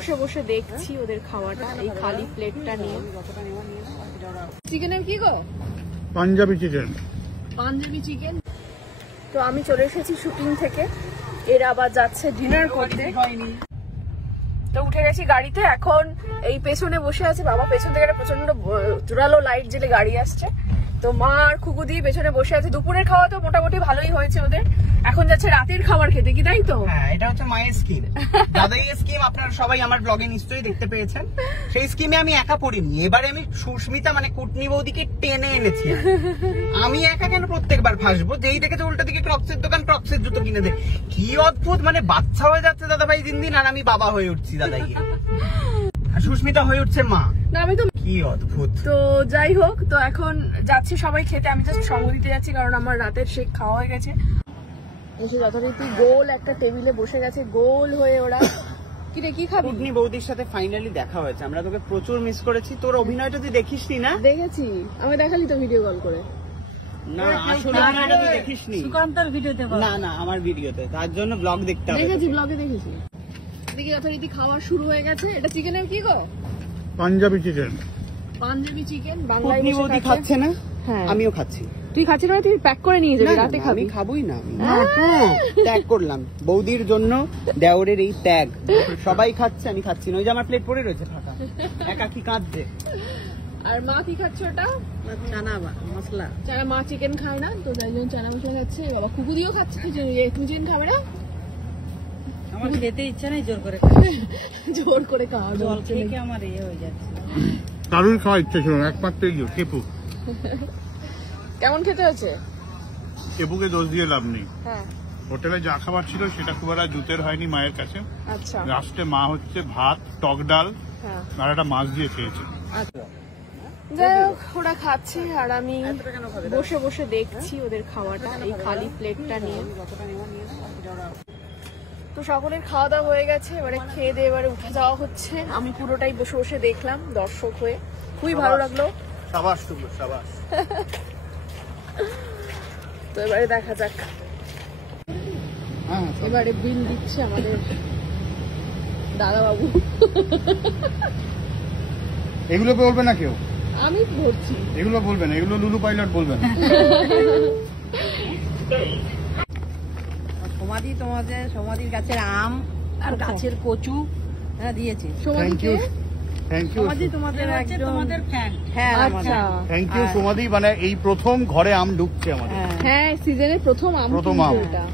বসে বসে দেখছি ওদের খাওয়াটা, এই খালি প্লেটটা নিয়ে। চিকেনের কি গো? পাঞ্জাবি চিকেন। পাঞ্জাবি চিকেন। তো আমি চলে এসেছি শুটিং থেকে, এরা আবার যাচ্ছে ডিনার করতে। তো উঠে গেছি গাড়িতে, এখন এই পেছনে বসে আছে বাবা, পেছন থেকে একটা প্রচন্ড জোরালো লাইট জেলে গাড়ি আসছে। তো মা আর খুকু দিয়ে পেছনে বসে আছে। দুপুরের খাওয়া তো মোটামুটি ভালোই হয়েছে ওদের, এখন যাচ্ছে রাতের খাবার খেতে, কি তাই তো? হ্যাঁ, এটা হচ্ছে মায়ের স্কিম, দাদাই স্কিম। আপনারা সবাই আমার ব্লগে নিশ্চয়ই দেখতে পেয়েছেন। সেই স্কিমে আমি একা পড়িনি, এবারে আমি সুস্মিতা মানে কুটনি বৌদিকে টেনে এনেছি। আমি একা কেন প্রত্যেকবার ফাঁসবো? যেই দেখেছে উল্টা দিকে ক্রক্সের দোকান, ক্রক্সের জুতো কিনে দে। কি অদ্ভুত, মানে বাচ্চা হয়ে যাচ্ছে দাদা ভাই দিন দিন, আর আমি বাবা হয়ে উঠছি দাদাইকে, আর সুস্মিতা হয়ে উঠছে মা। না আমি তো, কি অদ্ভুত। তো যাই হোক, তো এখন যাচ্ছি সবাই খেতে, আমি জাস্ট সঙ্গ দিতে যাচ্ছি কারণ আমার রাতের শেক খাওয়া হয়ে গেছে। এসে যথারীতি গোল একটা টেবিলে বসে গেছে, গোল হয়ে ওরা। কি রে, কি খাবি? কুটনি বৌদির সাথে ফাইনালি দেখা হয়েছে, আমরা তোকে প্রচুর মিস করেছি। তোর অভিনয়টা তুই দেখিসনি না? দেখেছি, আমি দেখালি তো ভিডিও কল করে। না আসলে অভিনয়টা তুই দেখিসনি, সুকান্তর ভিডিওতে। না না আমার ভিডিওতে, তার জন্য ব্লগ দেখতে হবে। দেখেছি, ব্লগে দেখেছি। দেখি যথারীতি খাওয়া শুরু হয়ে গেছে। এটা চিকেনের কি গো? পাঞ্জাবি চিকেন। পাঞ্জাবি চিকেন। বাংলায় কুটনি বৌদি খাচ্ছে না? হ্যাঁ আমিও খাচ্ছি। তুই খাচ্ছিস না? তুই প্যাক করে নিয়ে যাবি, রাতে খাবি। আমি খাবোই না, ত্যাগ করলাম বৌদির জন্য। দেওরের এই ত্যাগ, সবাই খাচ্ছে আমি খাচ্ছি না। ওই যে আমার প্লেট পড়ে রয়েছে ফাঁকা, একা কি কাঁদছে। আর মা কি খাচ্ছে? ওটা চানা মশলা। চানা, মা চিকেন খায় না তো তাই জন্য চানা মশলা খাচ্ছে। বাবা খুকু দিয়েও খাচ্ছে। তুই চিকেন খাবে না? আমার খেতে ইচ্ছা নাই, জোর করে জোর করে খাওয়া, জল খেয়ে আমার ইয়ে হয়ে যাচ্ছে। কারুর খাওয়া ইচ্ছে ছিল না, একমাত্র কেপু। কেমন খেতে হয়েছে? কেপুকে দোষ দিয়ে লাভ নেই। হ্যাঁ, হোটেলে যা খাবার ছিল সেটা খুব একটা জুতের হয়নি মায়ের কাছে। আচ্ছা। লাস্টে মা হচ্ছে ভাত, টক ডাল হ্যাঁ, আর একটা মাছ দিয়ে খেয়েছে। আচ্ছা। যাই হোক, ওরা খাচ্ছে আর আমি বসে বসে দেখছি ওদের খাওয়াটা, এই খালি প্লেটটা নিয়ে। তো সকলের খাওয়া দাওয়া হয়ে গেছে, এবারে খেয়ে দিয়ে এবারে উঠে যাওয়া হচ্ছে। আমি পুরোটাই বসে বসে দেখলাম দর্শক হয়ে, খুবই ভালো লাগলো। সাবাস তুমি, সাবাস। তো এবারে দেখা যাক, এবারে বিল দিচ্ছে আমাদের দাদা বাবু। এগুলো বলবে না কেউ, আমি ভরছি। এগুলো বলবে না, এগুলো লুলু পাইলট বলবে না। সমাধি, তোমাদের সমাধির গাছের আম আর গাছের কচু দিয়েছে। Thank you, thank you. সমাধি তোমাদের একদম তোমাদের ফ্যান। হ্যাঁ, আচ্ছা, থ্যাংক ইউ সমাধি। মানে এই প্রথম ঘরে আম ঢুকছে আমাদের। হ্যাঁ, সিজনের প্রথম আম। প্রথম আম। এটা